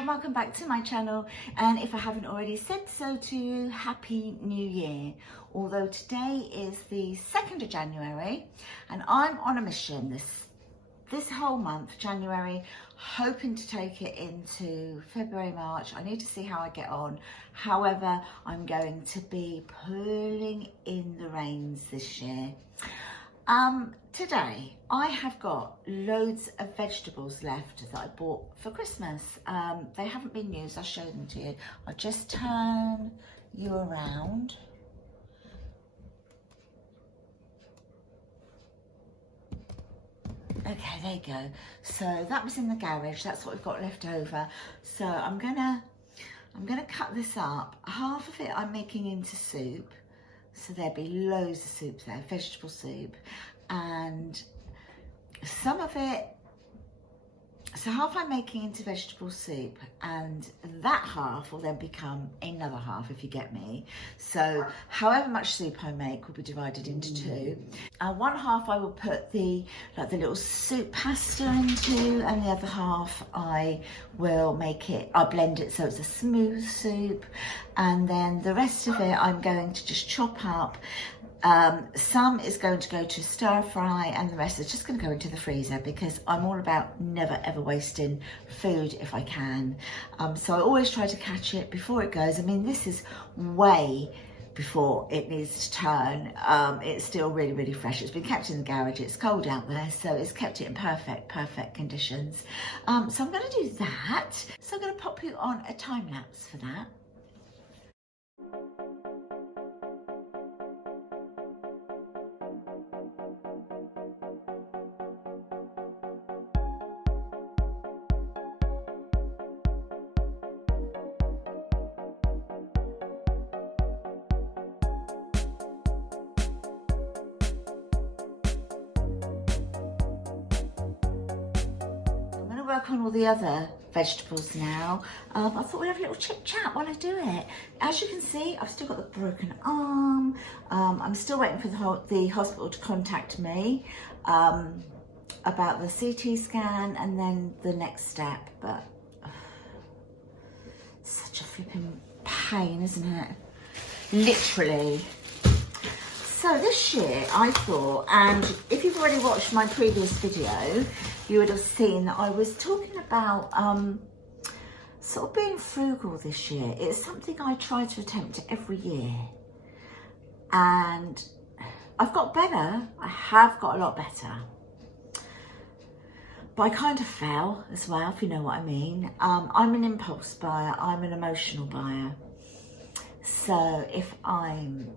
and welcome back to my channel, and if I haven't already said so to you, Happy New Year. Although today is the 2nd of January and I'm on a mission this whole month, January, hoping to take it into February, March. I need to see how I get on. However, I'm going to be pulling in the reins this year. Today I have got loads of vegetables left that I bought for Christmas. They haven't been used. I'll show them to you. I'll just turn you around. Okay, there you go. So that was in the garage. That's what we've got left over. So I'm gonna cut this up. Half of it I'm making into soup. So there'll be loads of soup there, vegetable soup, and some of it, so half I'm making into vegetable soup, and that half will then become another half, if you get me. So however much soup I make will be divided into two. One half I will put the little soup pasta into, and the other half I will I'll blend it so it's a smooth soup, and then the rest of it I'm going to just chop up. Some is going to go to stir fry, and the rest is just going to go into the freezer, because I'm all about never ever wasting food if I can. So I always try to catch it before it goes. I mean, this is way before it needs to turn. It's still really fresh. It's been kept in the garage. It's cold out there, so it's kept it in perfect conditions. So I'm going to do that. So I'm going to pop you on a time lapse for that. Work on all the other vegetables now. I thought we'd have a little chit chat while I do it. As you can see, I've still got the broken arm. I'm still waiting for the hospital to contact me about the CT scan and then the next step, but such a flipping pain, isn't it? Literally. So this year I thought, and if you've already watched my previous video, you would have seen that I was talking about sort of being frugal this year. It's something I try to attempt every year, and I've got better. I have got a lot better, but I kind of fell as well, if you know what I mean. I'm an impulse buyer. I'm an emotional buyer. So if I'm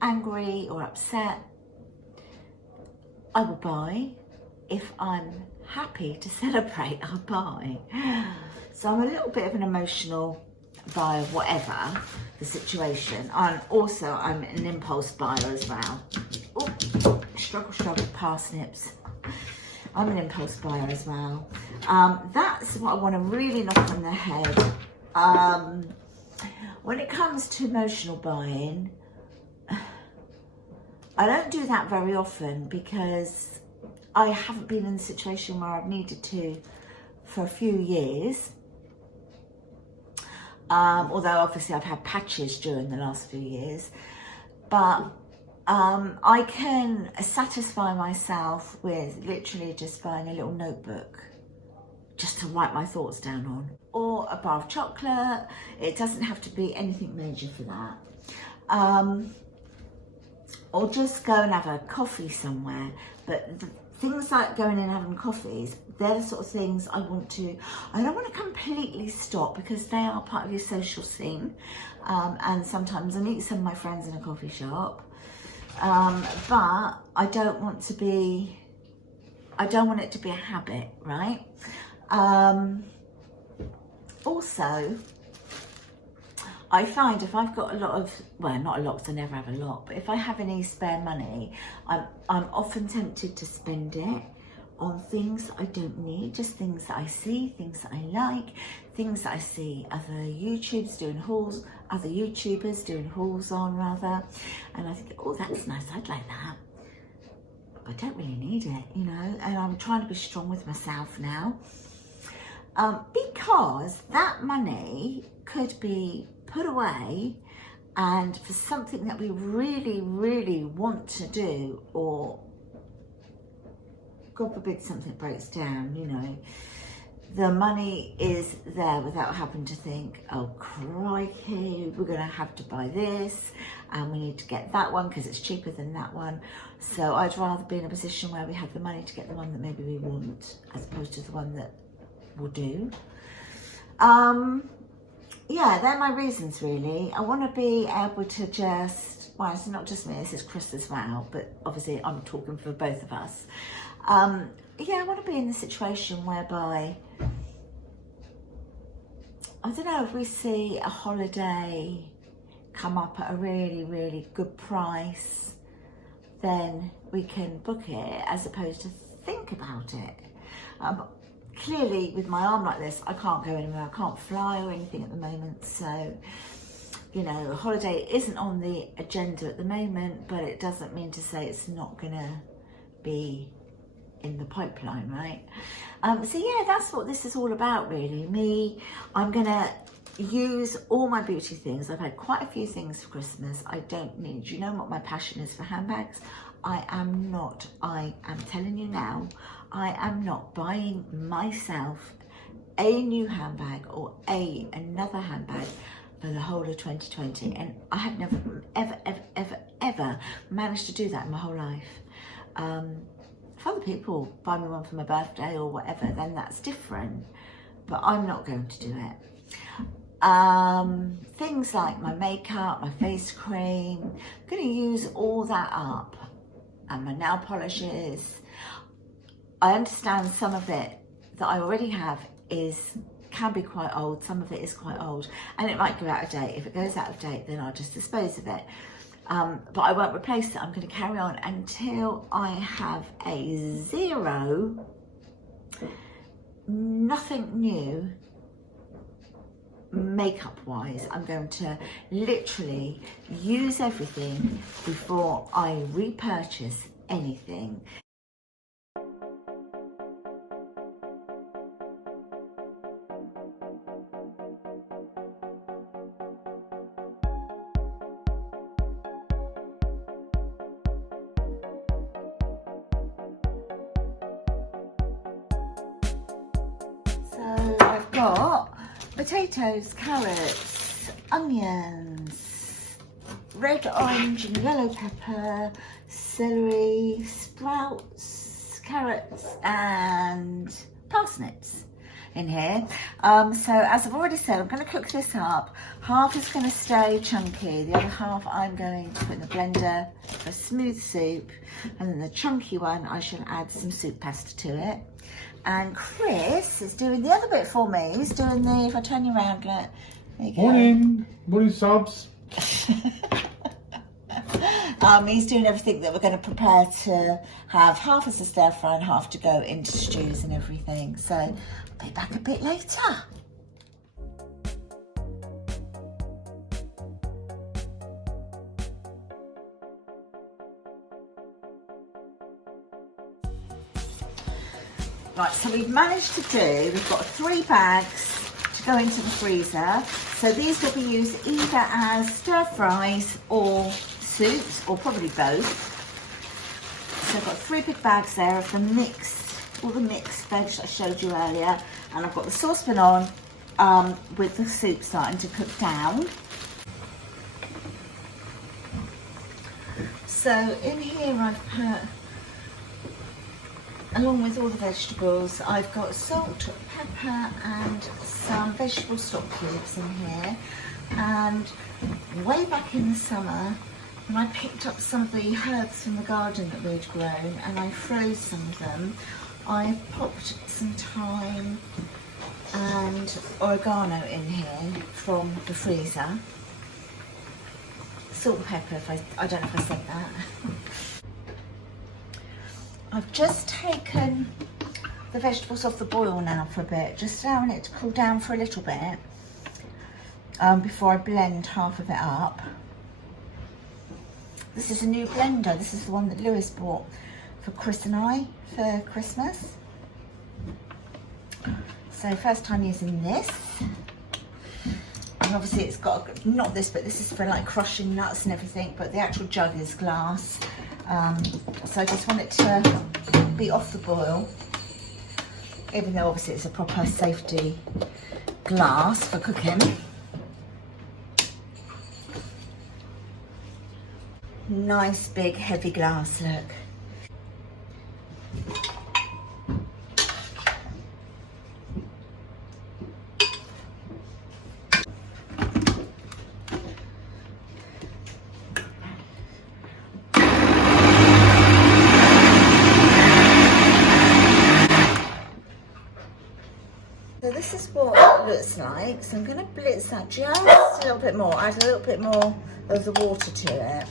angry or upset, I will buy. If I'm happy to celebrate, I'll buy. So I'm a little bit of an emotional buyer, whatever the situation. And also I'm an impulse buyer as well. Oh, struggle, parsnips. I'm an impulse buyer as well. That's what I want to really knock on the head. When it comes to emotional buying, I don't do that very often, because I haven't been in a situation where I've needed to for a few years. Although obviously I've had patches during the last few years. But I can satisfy myself with literally just buying a little notebook just to write my thoughts down on. Or a bar of chocolate. It doesn't have to be anything major for that. Or just go and have a coffee somewhere. But things like going and having coffees, they're the sort of things I don't want to completely stop, because they are part of your social scene. And sometimes I meet some of my friends in a coffee shop. But I don't want it to be a habit, right? Also, I find if I've got a lot of, well, not a lot, because I never have a lot, but if I have any spare money, I'm often tempted to spend it on things that I don't need, just things that I see, things that I like, things that I see other YouTubers doing hauls on, rather, and I think, oh, that's nice, I'd like that, but I don't really need it, you know, and I'm trying to be strong with myself now. because that money could be put away and for something that we really, really want to do, or God forbid something breaks down, you know, the money is there without having to think, oh crikey, we're going to have to buy this and we need to get that one because it's cheaper than that one. So I'd rather be in a position where we have the money to get the one that maybe we want as opposed to the one that will do. Yeah, they're my reasons really. I want to be able to just, well, it's not just me, this is Chris as well, but obviously I'm talking for both of us. Yeah, I want to be in the situation whereby, I don't know, if we see a holiday come up at a really, really good price, then we can book it as opposed to think about it. Clearly, with my arm like this, I can't go anywhere, I can't fly or anything at the moment, so, you know, a holiday isn't on the agenda at the moment, but it doesn't mean to say it's not gonna be in the pipeline, right? So yeah, that's what this is all about really. I'm gonna use all my beauty things. I've had quite a few things for Christmas. I don't need, you know what my passion is for handbags? I am telling you now, I am not buying myself a new handbag or another handbag for the whole of 2020, and I have never ever managed to do that in my whole life. If other people buy me one for my birthday or whatever, then that's different, but I'm not going to do it. Things like my makeup, my face cream, I'm going to use all that up, and my nail polishes. I understand some of it that I already have can be quite old, some of it is quite old, and it might go out of date. If it goes out of date, then I'll just dispose of it. But I won't replace it. I'm going to carry on until I have a zero, nothing new makeup wise. I'm going to literally use everything before I repurchase anything. So I've got potatoes, carrots, onions, red, orange and yellow pepper, celery, sprouts, carrots and parsnips in here. So as I've already said, I'm going to cook this up. Half is going to stay chunky, the other half I'm going to put in the blender for smooth soup, and then the chunky one I shall add some soup pasta to it. And Chris is doing the other bit for me. He's doing the, if I turn you around, look, there you go. Morning subs. He's doing everything that we're going to prepare to have, half as a stir fry and half to go into stews and everything. So I'll be back a bit later. Right, so we've managed to do, we've got 3 bags to go into the freezer. So these will be used either as stir fries or soups, or probably both. So I've got 3 big bags there of the mixed, all the mixed veg I showed you earlier. And I've got the saucepan on with the soup starting to cook down. So in here I've put, along with all the vegetables, I've got salt, pepper and some vegetable stock cubes in here. And way back in the summer, when I picked up some of the herbs from the garden that we'd grown and I froze some of them, I popped some thyme and oregano in here from the freezer. Salt and pepper, I don't know if I said that. I've just taken the vegetables off the boil now for a bit, just allowing it to cool down for a little bit before I blend half of it up. This is a new blender. This is the one that Lewis bought for Chris and I for Christmas. So first time using this. And obviously it's got, not this, but this is for like crushing nuts and everything, but the actual jug is glass. So I just want it to be off the boil, even though obviously it's a proper safety glass for cooking. Nice big heavy glass, look. So this is what it looks like. So I'm going to blitz that just a little bit more, add a little bit more of the water to it.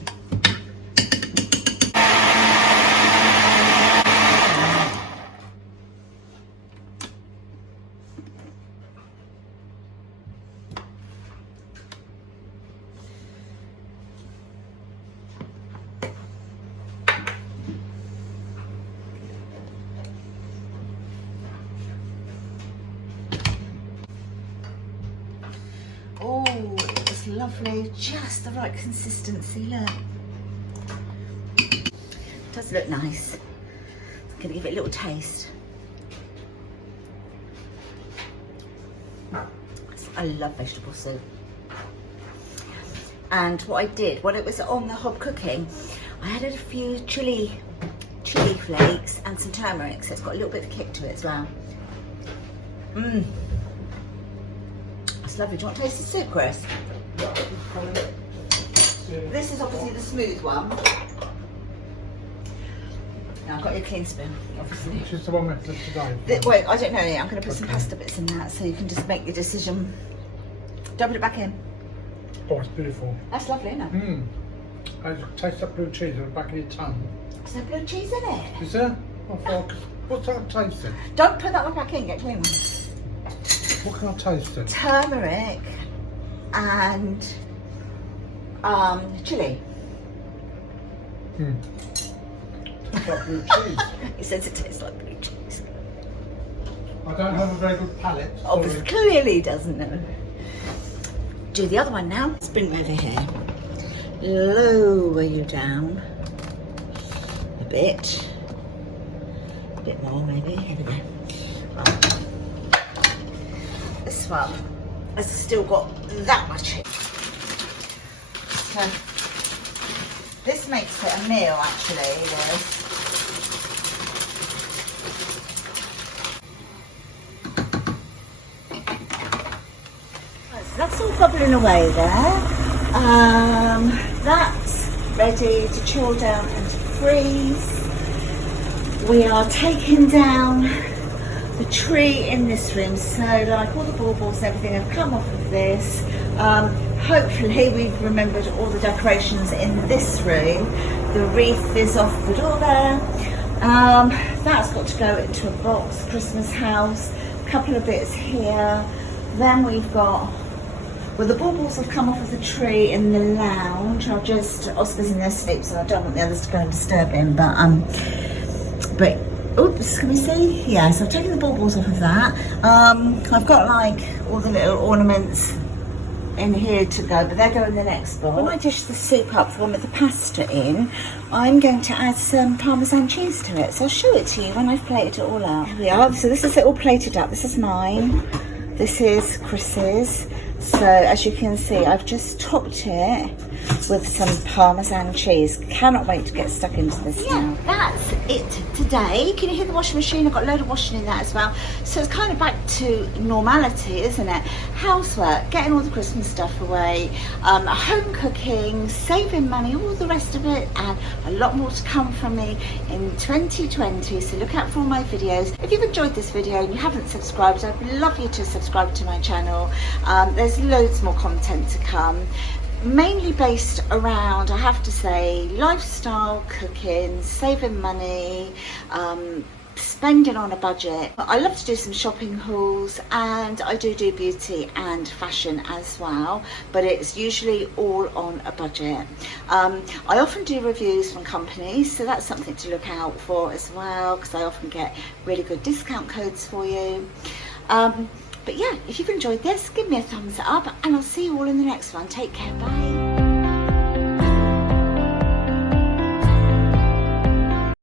Oh, it was lovely, just the right consistency, look. Does look nice. I'm gonna give it a little taste. I love vegetable soup. And what I did, when it was on the hob cooking, I added a few chili flakes and some turmeric, so it's got a little bit of kick to it as well. Mmm. It's lovely. Do you want to taste the soup, Chris? This is obviously the smooth one. Now I've got your clean spoon, obviously. Which is the one with today? Wait, I don't know yet. I'm going to put some pasta bits in that so you can just make your decision. Don't put it back in. Oh, it's beautiful. That's lovely, isn't it? Mmm. I taste that blue cheese on the back of your tongue. Is there blue cheese in it? Is there? Oh, fuck. What's that tasting? Don't put that one back in. Get clean one. What can I taste then? Turmeric and chili. Tastes like blue cheese. It says it tastes like blue cheese. I don't have a very good palate. Obviously, clearly doesn't know. Do the other one now. Let's bring over here. Lower you down a bit. A bit more maybe. Here we go. This one has still got that much in. So this makes it a meal actually, this. That's all bubbling away there. That's ready to chill down and to freeze. We are taking down the tree in this room, so like all the baubles and everything have come off of this. Hopefully we've remembered all the decorations in this room. The wreath is off the door there. That's got to go into a box, Christmas house, a couple of bits here. Then we've got, well, the baubles have come off of the tree in the lounge. Oscar's in their sleep, so I don't want the others to go and disturb him, but oops, can we see? Yeah, so I've taken the baubles off of that. I've got like all the little ornaments in here to go, but they go in the next box. When I dish the soup up, the one with the pasta in, I'm going to add some Parmesan cheese to it. So I'll show it to you when I've plated it all out. Here we are. So this is it all plated up. This is mine. This is Chris's. So as you can see, I've just topped it with some Parmesan cheese. Cannot wait to get stuck into this now. That's it today. Can you hear the washing machine? I've got a load of washing in that as well. So it's kind of back to normality, isn't it? Housework, getting all the Christmas stuff away, home cooking, saving money, all the rest of it, and a lot more to come from me in 2020. So look out for all my videos. If you've enjoyed this video and you haven't subscribed, I'd love you to subscribe to my channel. There's loads more content to come, mainly based around, I have to say, lifestyle, cooking, saving money, spending on a budget. I love to do some shopping hauls, and I do beauty and fashion as well, but it's usually all on a budget. I often do reviews from companies, so that's something to look out for as well, because I often get really good discount codes for you. But yeah, if you've enjoyed this, give me a thumbs up and I'll see you all in the next one. Take care, bye.